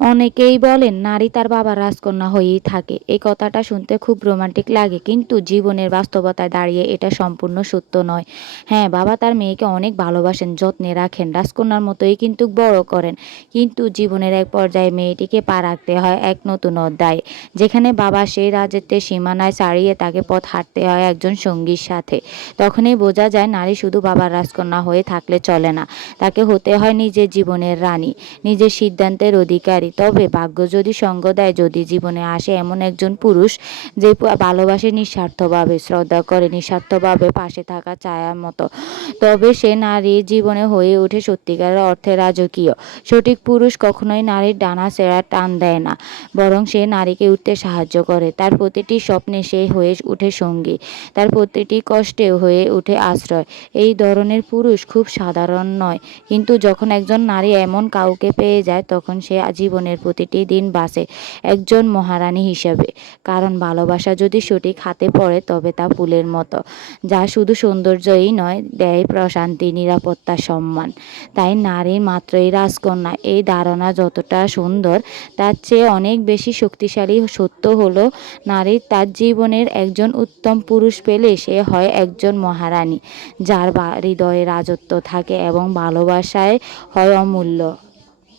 অনেকেই বলেন নারী তার বাবার রাজকন্যা হয়েই থাকে। এই কথাটা শুনতে খুব রোমান্টিক লাগে, কিন্তু জীবনের বাস্তবতায় দাঁড়িয়ে এটা সম্পূর্ণ সত্য নয়। হ্যাঁ, বাবা তার মেয়েকে অনেক ভালোবাসেন, যত্নে রাখেন, রাজকন্যার মতোই কিন্তু বড় করেন। কিন্তু জীবনের এক পর্যায়ে মেয়েটিকে পা রাখতে হয় এক নতুন অধ্যায়ে, যেখানে বাবা সেই রাজত্বের সীমানায় ছাড়িয়ে তাকে পথ হাঁটতে হয় একজন সঙ্গীর সাথে। তখনই বোঝা যায় নারী শুধু বাবার রাজকন্যা হয়ে থাকলে চলে না, তাকে হতে হয় নিজের জীবনের রানী, নিজের সিদ্ধান্তের অধিকারী। তবে ভাগ্য যদি সঙ্গ দেয়, যদি জীবনে আসে এমন একজন পুরুষ যে ভালোবাসে নিঃস্বার্থভাবে, শ্রদ্ধা করে নিঃস্বার্থভাবে, পাশে থাকা ছায়ার মতো, তবে সে নারীর জীবনে হয়ে ওঠে সত্যিকারের অর্থে রাজকীয়। সঠিক পুরুষ কখনোই নারীর ডানা ছেঁড়া টান দেয় না, বরং সে নারীকে উঠতে সাহায্য করে। তার প্রতিটি স্বপ্নে সে হয়ে ওঠে সঙ্গী, তার প্রতিটি কষ্টে হয়ে ওঠে আশ্রয়। এই ধরনের পুরুষ খুব সাধারণ নয়, কিন্তু যখন একজন নারী এমন কাউকে পেয়ে যায়, তখন সে জীবনের প্রতিটি দিন বাঁচে একজন মহারানী হিসেবে। কারণ ভালোবাসা যদি সঠিক হাতে পড়ে, তবে তা ফুলের মতো, যা শুধু সৌন্দর্যই নয়, দেয় প্রশান্তি, নিরাপত্তা, সম্মান। তাই নারী মাত্রই রাজকন্যা, এই ধারণা যতটা সুন্দর, তার চেয়ে অনেক বেশি শক্তিশালী সত্য হলো, নারী তার জীবনের একজন উত্তম পুরুষ পেলে সে হয় একজন মহারানী, যার হৃদয়ে রাজত্ব থাকে এবং ভালোবাসায় হয় অমূল্য।